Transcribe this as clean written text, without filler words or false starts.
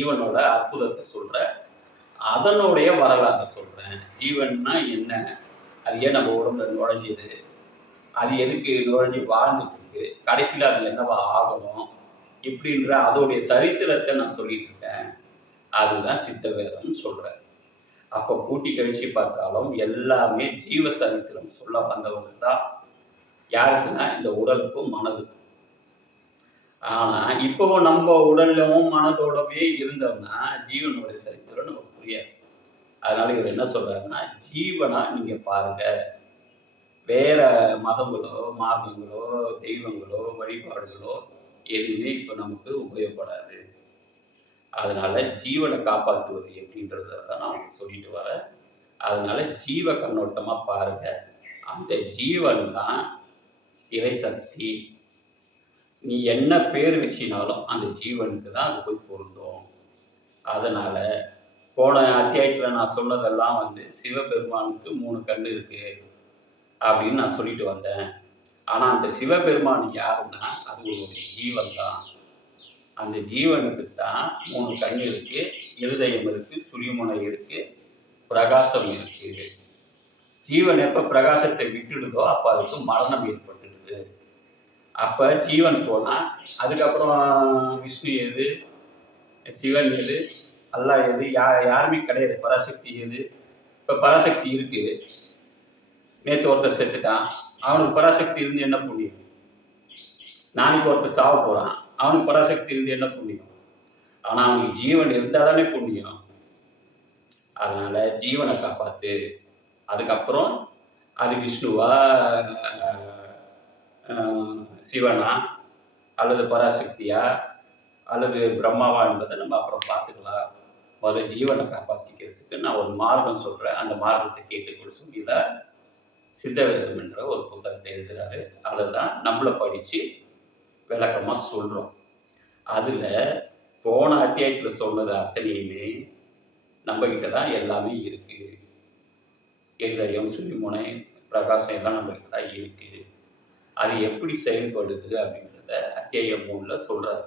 ஜீவனோட அற்புதத்தை சொல்கிறேன், அதனுடைய வரலாற்றை சொல்கிறேன். ஜீவன்னா என்ன, அது ஏன் நம்ம உடம்புல நுழைஞ்சுது, அது எதுக்கு நுழைஞ்சு வாழ்ந்துட்டு இருக்கு, கடைசியில் அது என்னவா ஆகணும், இப்படின்ற அதோடைய சரித்திரத்தை நான் சொல்லிட்டு இருக்கேன். அதுதான் சித்த வேதம்னு சொல்கிறேன். அப்போ கூட்டி கழிச்சு பார்த்தாலும் எல்லாமே ஜீவ சரித்திரம் சொல்ல வந்தவங்க தான். யாருக்குன்னா இந்த உடலுக்கும் மனதுக்கும். ஆனால் இப்போ நம்ம உடலும் மனதோடவே இருந்தோம்னா ஜீவனுடைய சரித்திரம் நமக்கு புரியாது. அதனால இவர் என்ன சொல்றாருன்னா, ஜீவனா நீங்க பாருங்க, வேற மதங்களோ மார்க்கங்களோ தெய்வங்களோ வழிபாடுகளோ எதுவுமே இப்போ நமக்கு உபயோகப்படாது. அதனால ஜீவனை காப்பாற்றுவது எப்படின்றத தான் நான் சொல்லிட்டு வரேன். அதனால ஜீவ கண்ணோட்டமா பாருங்க. அந்த ஜீவன் தான் இறை சக்தி. நீ என்ன பேர் வச்சினாலும் அந்த ஜீவனுக்கு தான் அது போய் பொருந்தும். அதனால போன அத்தியாயத்தில் நான் சொன்னதெல்லாம் சிவபெருமானுக்கு 3 கண் இருக்கு அப்படின்னு நான் சொல்லிட்டு வந்தேன். ஆனால் அந்த சிவபெருமான் யாருன்னா அது ஒரு ஜீவன் தான். அந்த ஜீவனுக்கு தான் 3 கண் இருக்கு, இருதயம் இருக்கு, சுழிமுனை இருக்கு, பிரகாசம் இருக்கு. ஜீவன் எப்போ பிரகாசத்தை விட்டுடுதோ அப்போ அதுக்கு மரணம் ஏற்பட்டுடுது. அப்போ ஜீவன் போனால் அதுக்கப்புறம் விஷ்ணு எது, சிவன் எது, அல்லாஹ் எது, யாருமே கிடையாது. பராசக்தி எது. இப்போ பராசக்தி இருக்கு, நேற்று ஒருத்தர் செத்துட்டான், அவனுக்கு பராசக்தி இருந்து என்ன புண்ணியம்? நாளைக்கு ஒருத்தர் சாவ போகிறான், அவனுக்கு பராசக்தி இருந்து என்ன புண்ணியம்? ஆனால் அவனுக்கு ஜீவன் இருந்தால் தானே புண்ணியம். அதனால ஜீவனை காப்பாற்று. அதுக்கப்புறம் அது விஷ்ணுவா, சிவனா, அல்லது பராசக்தியா, அல்லது பிரம்மாவா என்பதை நம்ம அப்புறம் பார்த்துக்கலாம். முதல்ல ஜீவனை காப்பாற்றிக்கிறதுக்கு நான் ஒரு மார்க்கம் சொல்கிறேன். அந்த மார்க்கத்தை கேட்டுக்கொள்ள சொல்லிதான் சித்தவேதம் என்ற ஒரு புத்தகத்தை எழுதுகிறாரு. அதை தான் நம்மளை படித்து விளக்கமாக சொல்கிறோம். அதில் போன அத்தியாயத்தில் சொன்னது அத்தனையுமே நம்மகிட்ட தான் எல்லாமே இருக்குது. இருதயம், சுழிமுனை, பிரகாசம் எல்லாம் நம்மகிட்ட தான் இருக்குது. அது எப்படி செயல்படுது அப்படின்றத அத்தியாயம் 3ல் சொல்கிறார்.